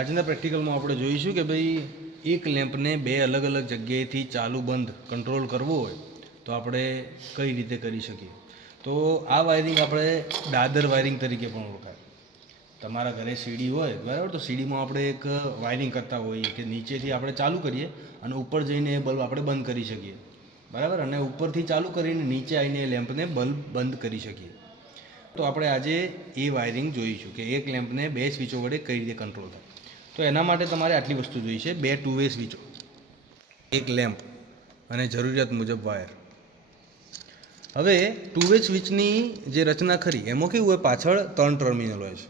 આજના પ્રેક્ટિકલમાં આપણે જોઈશું કે ભાઈ એક લેમ્પને બે અલગ અલગ જગ્યાએથી ચાલુ બંધ કંટ્રોલ કરવો હોય તો આપણે કઈ રીતે કરી શકીએ. તો આ વાયરિંગ આપણે દાદર વાયરિંગ તરીકે પણ ઓળખાય. તમારા ઘરે સીડી હોય બરાબર, તો સીડીમાં આપણે એક વાયરિંગ કરતા હોઈએ કે નીચેથી આપણે ચાલુ કરીએ અને ઉપર જઈને એ બલ્બ આપણે બંધ કરી શકીએ બરાબર, અને ઉપરથી ચાલુ કરીને નીચે આવીને એ લેમ્પને બલ્બ બંધ કરી શકીએ. તો આપણે આજે એ વાયરિંગ જોઈશું કે એક લેમ્પને બે સ્વિચો વડે કઈ રીતે કંટ્રોલ થાય. તો એના માટે તમારે આટલી વસ્તુ જોઈશે: બે 2 વે સ્વિચો, એક લેમ્પ અને જરૂરિયાત મુજબ વાયર. હવે 2 વે સ્વિચની જે રચના ખરી એમાં કેવું હોય, પાછળ 3 ટર્મિનલ હોય છે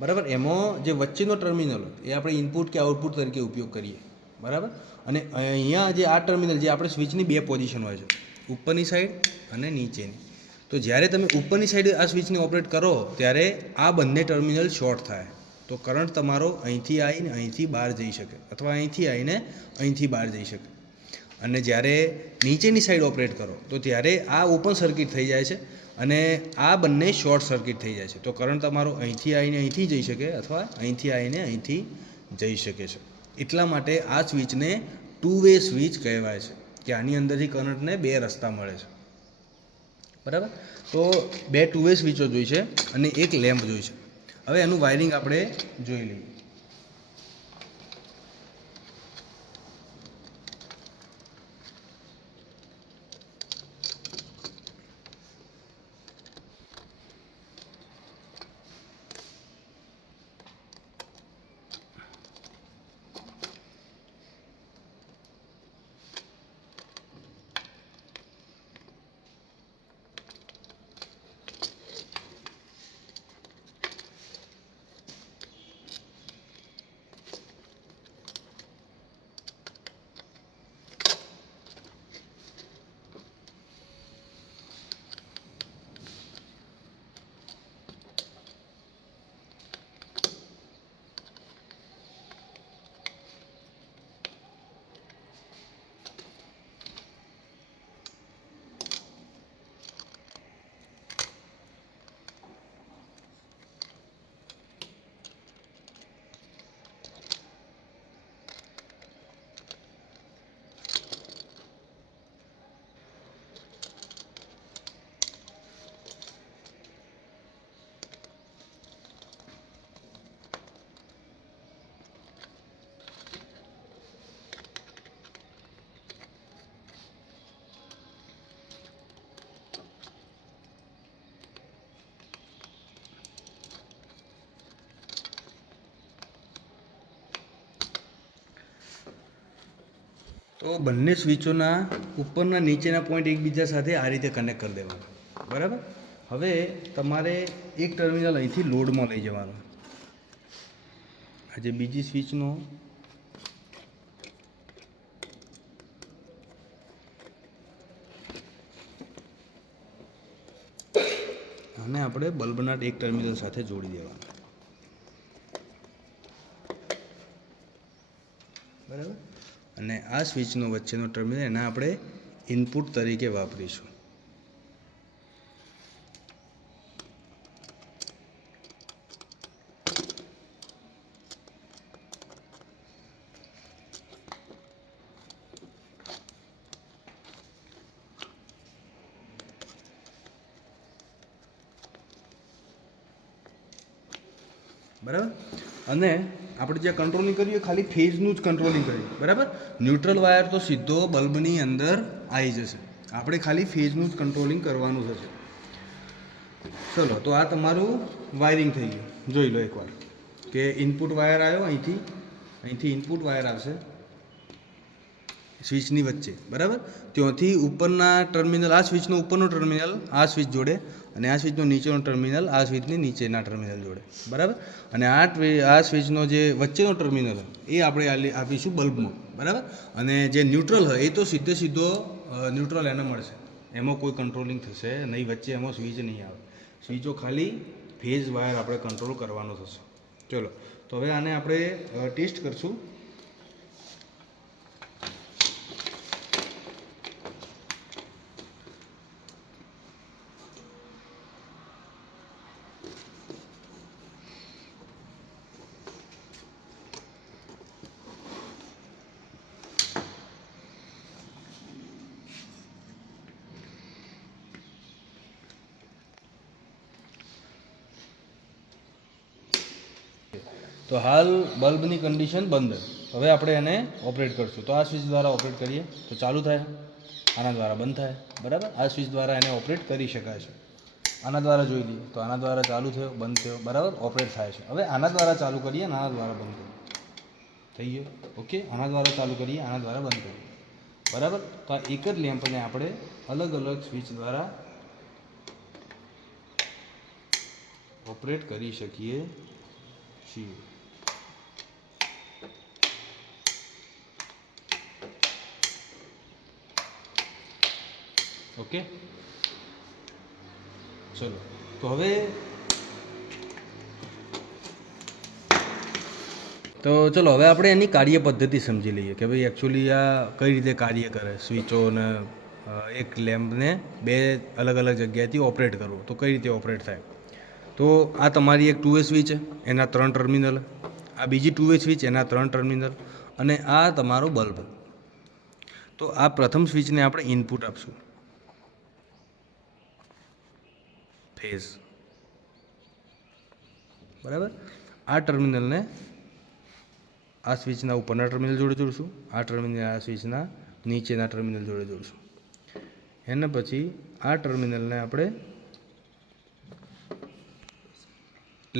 બરાબર. એમાં જે વચ્ચેનો ટર્મિનલ હોય એ આપણે ઇનપુટ કે આઉટપુટ તરીકે ઉપયોગ કરીએ બરાબર. અને અહીંયા જે આ ટર્મિનલ, જે આપણે સ્વિચની બે પોઝિશન હોય છે, ઉપરની સાઈડ અને નીચેની. તો જ્યારે તમે ઉપરની સાઈડ આ સ્વિચને ઓપરેટ કરો ત્યારે આ બંને ટર્મિનલ શોર્ટ થાય, તો કરંટ તમારો અહીંથી આવીને અહીંથી બહાર જઈ શકે અથવા અહીંથી આવીને અહીંથી બહાર જઈ શકે. અને જ્યારે નીચેની સાઈડ ઓપરેટ કરો તો ત્યારે આ ઓપન સર્કિટ થઈ જાય છે અને આ બંને શોર્ટ સર્કિટ થઈ જાય છે. તો કરંટ તમારો અહીંથી આવીને અહીંથી જઈ શકે અથવા અહીંથી આવીને અહીંથી જઈ શકે છે. એટલા માટે આ સ્વિચને 2 વે સ્વિચ કહેવાય છે કે આની અંદરથી કરંટને બે રસ્તા મળે છે બરાબર. તો બે 2 વે સ્વિચો જોઈશે અને એક લેમ્પ જોઈશે. હવે એનું વાયરિંગ આપણે જોઈ લઈએ. તો બંને સ્વિચોના ઉપરના નીચેના પોઈન્ટ એકબીજા સાથે આ રીતે કનેક્ટ કરી દેવાના બરાબર. હવે તમારે એક ટર્મિનલ અહીંથી લોડમાં લઈ જવાનું. આજે બીજી સ્વિચનો આને આપણે બલ્બના એક ટર્મિનલ સાથે જોડી દેવાનું બરાબર. અને આ સ્વિચનો વચ્ચેનો ટર્મિનલ એના આપણે ઇનપુટ તરીકે વાપરીશું. બરાબર. અને આપણે જ્યાં કંટ્રોલિંગ કરીએ ખાલી ફેઝનું જ કંટ્રોલિંગ કરીએ બરાબર. ન્યુટ્રલ વાયર તો સીધો બલ્બની અંદર આવી જશે, આપણે ખાલી ફેઝનું જ કંટ્રોલિંગ કરવાનું થશે. ચલો, તો આ તમારું વાયરિંગ થઈ ગયું. જોઈ લો એકવાર કે ઇનપુટ વાયર આવ્યો અહીંથી ઇનપુટ વાયર આવશે સ્વિચની વચ્ચે બરાબર. ત્યાંથી ઉપરના ટર્મિનલ, આ સ્વિચનો ઉપરનો ટર્મિનલ આ સ્વિચ જોડે અને આ સ્વિચનો નીચેનો ટર્મિનલ આ સ્વિચની નીચેના ટર્મિનલ જોડે બરાબર. અને આ સ્વિચનો જે વચ્ચેનો ટર્મિનલ એ આપણે આપીશું બલ્બમાં બરાબર. અને જે ન્યુટ્રલ હોય એ તો સીધો ન્યુટ્રલ એને મળશે, એમાં કોઈ કંટ્રોલિંગ થશે નહીં, વચ્ચે એમાં સ્વિચ નહીં આવે. સ્વિચો ખાલી ફેઝ વાયર આપણે કંટ્રોલ કરવાનો થશે. ચલો, તો હવે આને આપણે ટેસ્ટ કરશું. તો હાલ બલ્બની કન્ડિશન બંધ. હવે આપણે એને ઓપરેટ કરશું. તો આ સ્વિચ દ્વારા ઓપરેટ કરીએ તો ચાલુ થાય, આના દ્વારા બંધ થાય. બરાબર, આ સ્વિચ દ્વારા એને ઓપરેટ કરી શકાય છે. આના દ્વારા જોઈ લઈએ તો આના દ્વારા ચાલુ થયો, બંધ થયો. બરાબર, ઓપરેટ થાય છે. હવે આના દ્વારા ચાલુ કરીએ અને આના દ્વારા બંધ કરીએ, થઈ ગયો. ઓકે, આના દ્વારા ચાલુ કરીએ, આના દ્વારા બંધ કરીએ. બરાબર, તો આ એક જ લેમ્પને આપણે અલગ અલગ સ્વિચ દ્વારા ઓપરેટ કરી શકીએ છીએ. ઓકે, ચલો. તો હવે ચલો હવે આપણે એની કાર્ય પદ્ધતિ સમજી લઈએ કે ભાઈ એકચ્યુઅલી આ કઈ રીતે કાર્ય કરે. સ્વિચો અને એક લેમ્પને બે અલગ અલગ જગ્યાએથી ઓપરેટ કરવો તો કઈ રીતે ઓપરેટ થાય. તો આ તમારી એક 2 વે સ્વિચ છે, એના 3 ટર્મિનલ. આ બીજી 2 વે સ્વિચ, એના 3 ટર્મિનલ. અને આ તમારો બલ્બ. તો આ પ્રથમ સ્વિચને આપણે ઇનપુટ આપશું, ફેઝ. બરાબર, આ ટર્મિનલને આ સ્વિચના ઉપરના ટર્મિનલ જોડે જોડશું, આ ટર્મિનલ આ સ્વિચના નીચેના ટર્મિનલ જોડે જોડશું. એના પછી આ ટર્મિનલને આપણે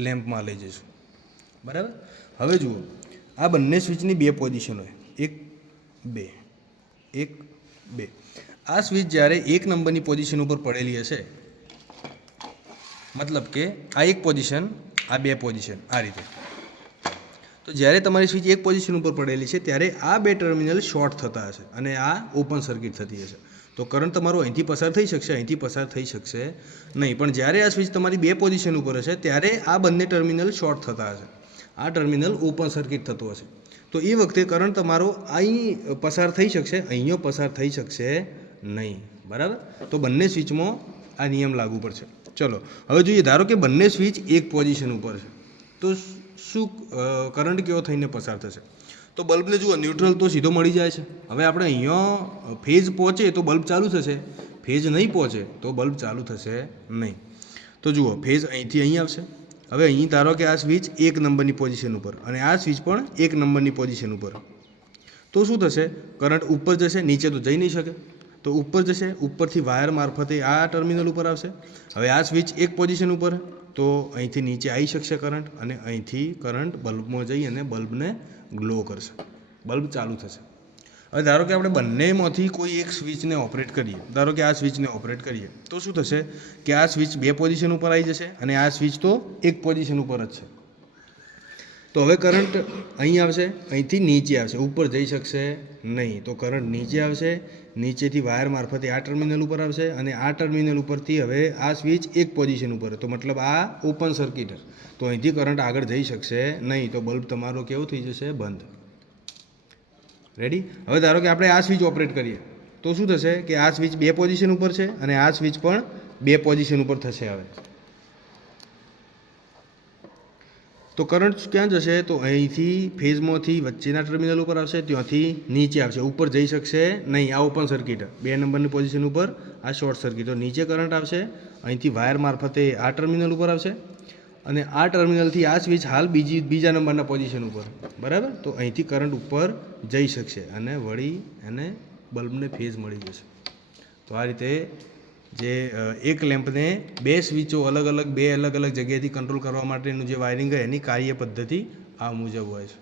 લેમ્પમાં લઈ જઈશું. બરાબર, હવે જુઓ આ બંને સ્વિચની બે પોઝિશન હોય, 1 2 1 2. આ સ્વિચ જ્યારે 1 નંબરની પોઝિશન ઉપર પડેલી હશે, મતલબ કે આ એક પોઝિશન, આ બે પોઝિશન, આ રીતે. તો જ્યારે તમારી સ્વિચ એક પોઝિશન ઉપર પડેલી છે ત્યારે આ બે ટર્મિનલ શોર્ટ થતા હશે અને આ ઓપન સર્કિટ થતી હશે. તો કરંટ તમારો અહીંથી પસાર થઈ શકશે, અહીંથી પસાર થઈ શકશે નહીં. પણ જ્યારે આ સ્વિચ તમારી બે પોઝિશન ઉપર હશે ત્યારે આ બંને ટર્મિનલ શોર્ટ થતા હશે, આ ટર્મિનલ ઓપન સર્કિટ થતું હશે. તો એ વખતે કરંટ તમારો અહીં પસાર થઈ શકશે, અહીંયા પસાર થઈ શકશે નહીં. બરાબર, તો બંને સ્વિચમાં આ નિયમ લાગુ પડશે. ચલો હવે જોઈએ, ધારો કે બંને સ્વિચ એક પોઝિશન ઉપર છે, તો શું કરંટ કેવો થઈને પસાર થશે. તો બલ્બને જુઓ, ન્યુટ્રલ તો સીધો મળી જાય છે. હવે આપણે અહીંયા ફેઝ પહોંચે તો બલ્બ ચાલુ થશે, ફેઝ નહીં પહોંચે તો બલ્બ ચાલુ થશે નહીં. તો જુઓ, ફેઝ અહીંથી અહીં આવશે. હવે અહીં ધારો કે આ સ્વિચ 1 નંબરની પોઝિશન ઉપર અને આ સ્વિચ પણ 1 નંબરની પોઝિશન ઉપર. તો શું થશે, કરંટ ઉપર જશે, નીચે તો જઈ નહીં શકે. તો ઉપર જશે, ઉપરથી વાયર મારફતે આ ટર્મિનલ ઉપર આવશે. હવે આ સ્વિચ એક પોઝિશન ઉપર, તો અહીંથી નીચે આવી શકશે કરંટ, અને અહીંથી કરંટ બલ્બમાં જઈ અને બલ્બને ગ્લો કરશે, બલ્બ ચાલુ થશે. હવે ધારો કે આપણે બંનેમાંથી કોઈ એક સ્વિચને ઓપરેટ કરીએ, ધારો કે આ સ્વિચને ઓપરેટ કરીએ, તો શું થશે કે આ સ્વિચ બે પોઝિશન ઉપર આવી જશે અને આ સ્વિચ તો એક પોઝિશન ઉપર જ છે. તો હવે કરંટ અહીં આવશે, અહીંથી નીચે આવશે, ઉપર જઈ શકશે નહીં. તો કરંટ નીચે આવશે, નીચેથી વાયર મારફતે આ ટર્મિનલ ઉપર આવશે અને આ ટર્મિનલ ઉપરથી હવે આ સ્વિચ એક પોઝિશન ઉપર, તો મતલબ આ ઓપન સર્કિટ, તો અહીંથી કરંટ આગળ જઈ શકશે નહીં. તો બલ્બ તમારો કેવો થઈ જશે, બંધ. રેડી. હવે ધારો કે આપણે આ સ્વિચ ઓપરેટ કરીએ તો શું થશે કે આ સ્વિચ બે પોઝિશન ઉપર છે અને આ સ્વિચ પણ બે પોઝિશન ઉપર થશે. હવે તો કરંટ ક્યાં જશે, તો અહીંથી ફેઝમાંથી વચ્ચેના ટર્મિનલ ઉપર આવશે, ત્યાંથી નીચે આવશે, ઉપર જઈ શકશે નહીં. આ ઓપન સર્કિટ, 2 નંબરની પોઝિશન ઉપર, આ શોર્ટ સર્કિટ. તો નીચે કરંટ આવશે, અહીંથી વાયર મારફતે આ ટર્મિનલ ઉપર આવશે અને આ ટર્મિનલથી આ સ્વિચ હાલ બીજા નંબરના પોઝિશન ઉપર. બરાબર, તો અહીંથી કરંટ ઉપર જઈ શકશે અને વળી એને બલ્બને ફેઝ મળી જશે. તો આ રીતે જે એક લેમ્પને બે સ્વિચો બે અલગ અલગ જગ્યાએથી કંટ્રોલ કરવા માટેનું જે વાયરિંગ હોય એની કાર્ય પદ્ધતિ આ મુજબ હોય છે.